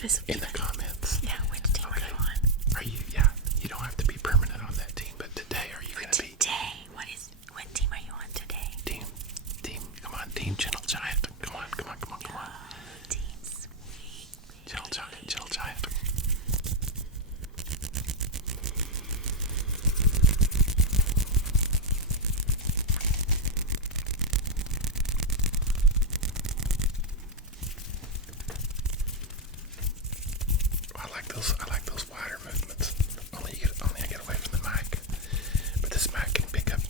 Give us in the comments. Yeah, which team are you on? Are you? Yeah, you don't have to be permanent on that team, but today, are you going to be? Today, what team are you on today? Team, come on, Team Gentle Giant. Come on. Team Sweet. Gentle Giant. I like those wider movements. Only I get away from the mic. But this mic can pick up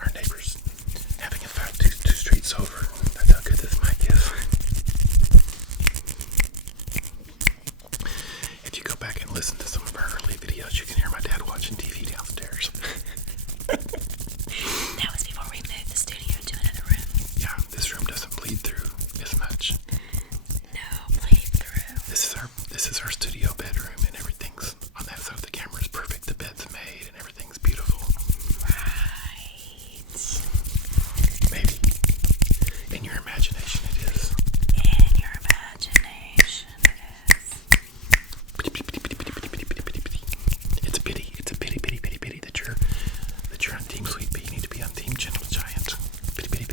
our neighbors having a fight two streets over. That's how good this mic is. If you go back and listen to some of our early videos, you can hear my dad watching TV downstairs. That was before we moved the studio to another room. Yeah, this room doesn't bleed through as much. No, bleed through. This is our studio bedroom, and everything's on that side of the camera is perfect. The bed's made, and everything's beautiful. Right. Maybe. In your imagination, it is. In your imagination, it is. It's a pity that you're on Team Sweet Pea. You need to be on Team Gentle Giant. Pity.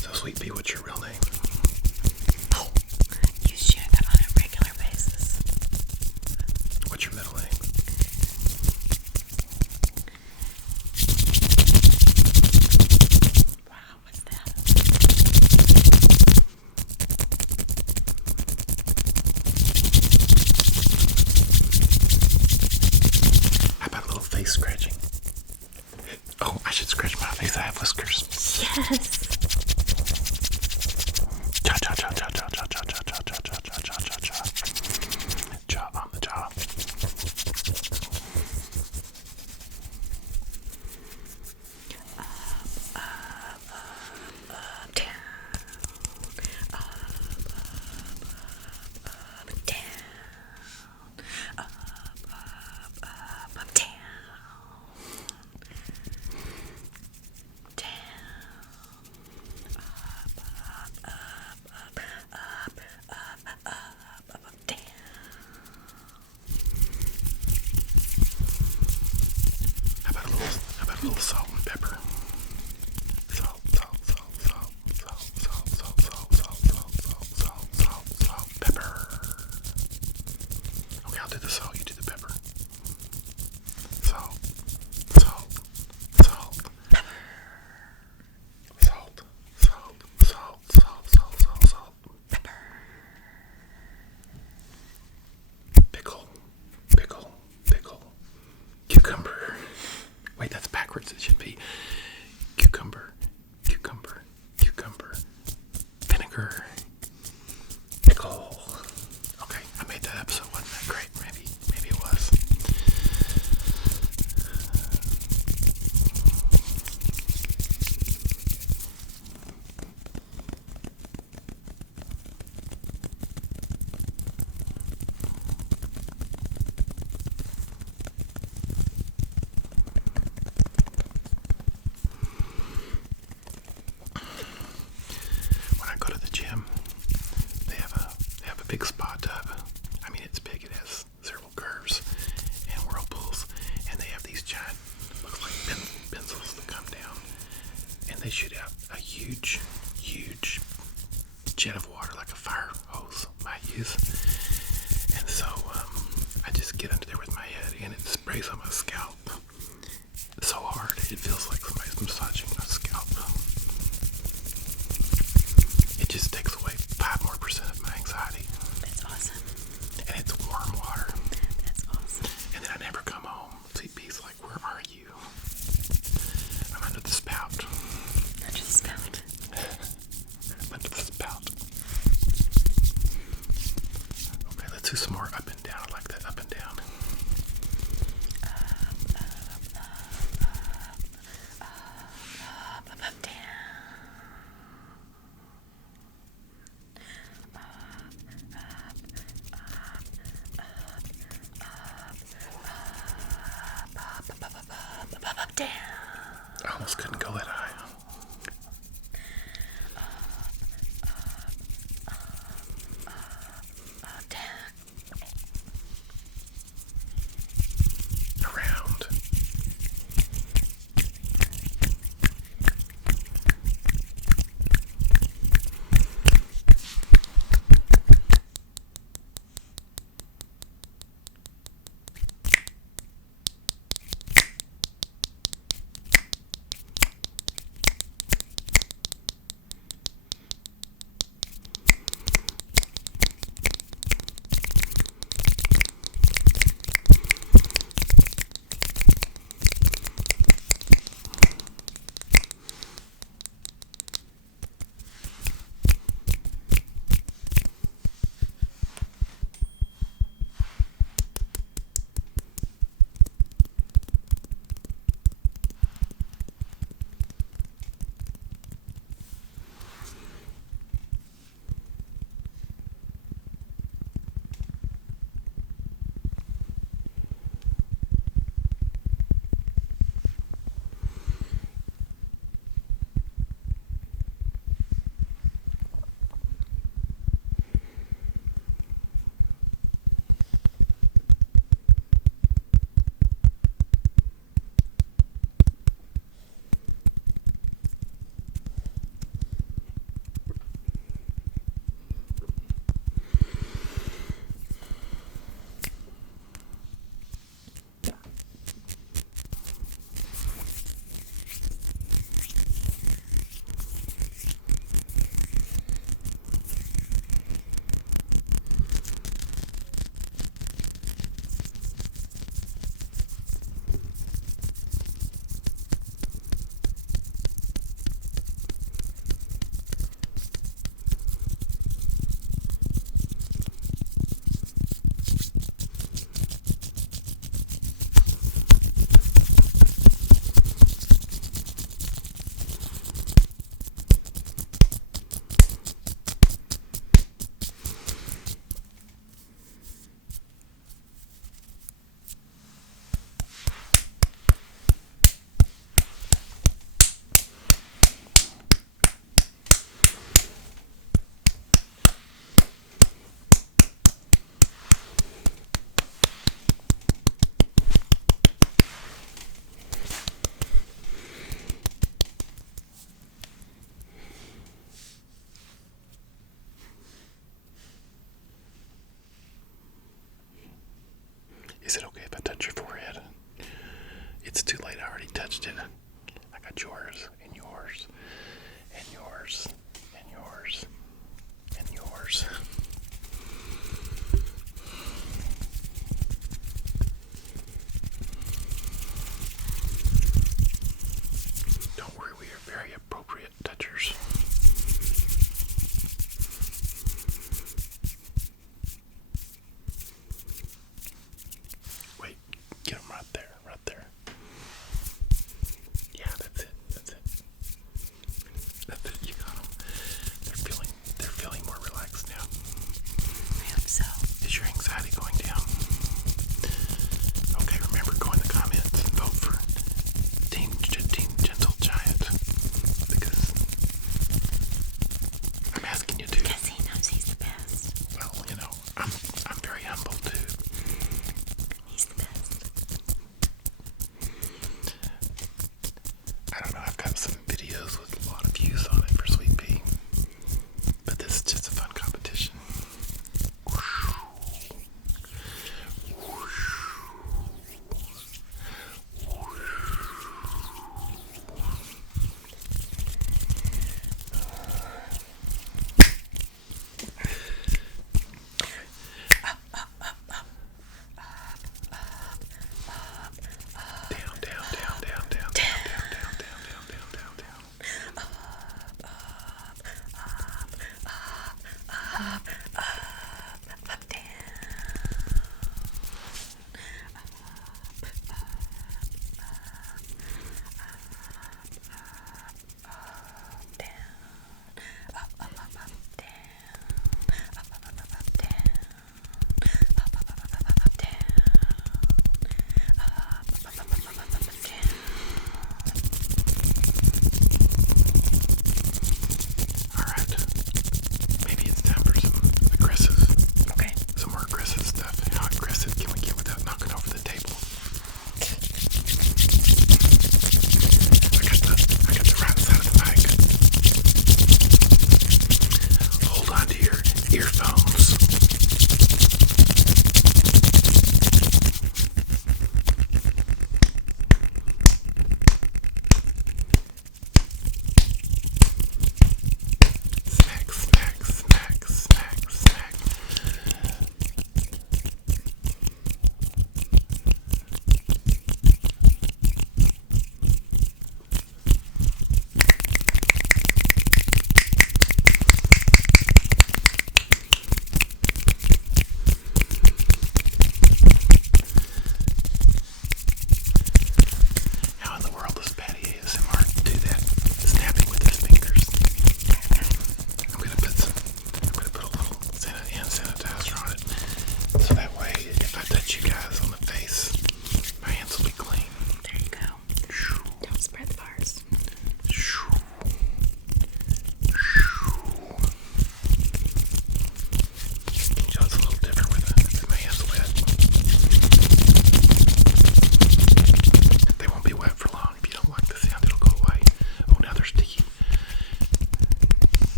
So Sweet Pea, what's your real name? Oh, you share that on a regular basis. What's your middle name? Wow, what's that? How about a little face scratching? Oh, I should scratch my face. I have whiskers. Yes. Cha. Jaw on the jaw. How about a little salt and pepper? Salt, pepper. Okay, I'll do the salt, you do the pepper. Salt, pepper. Salt, pepper. Pickle. Cucumber. Wait, that's backwards. It should be cucumber. Vinegar. Pickle. Okay, I made that episode. Wasn't that great? Maybe it was. When I go to the gym, they have a big spa tub. I mean, it's big. It has several curves and whirlpools, and they have these giant, looks like pencils that come down, and they shoot out a huge jet of water, like a fire hose might use. And so I just get under there with my head, and it sprays on my scalp so hard it feels like somebody's massaging my scalp. It just takes away 5% more of my anxiety. That's awesome. And it's warm water. That's awesome. And then I never come home. Sweet Pea's like, where are you? I'm under the spout. Under the spout. I'm under the spout. Okay, let's do some more up and down. I like that up and down. Up, down. Up, down. I almost couldn't go that high. touched it. I got yours and yours.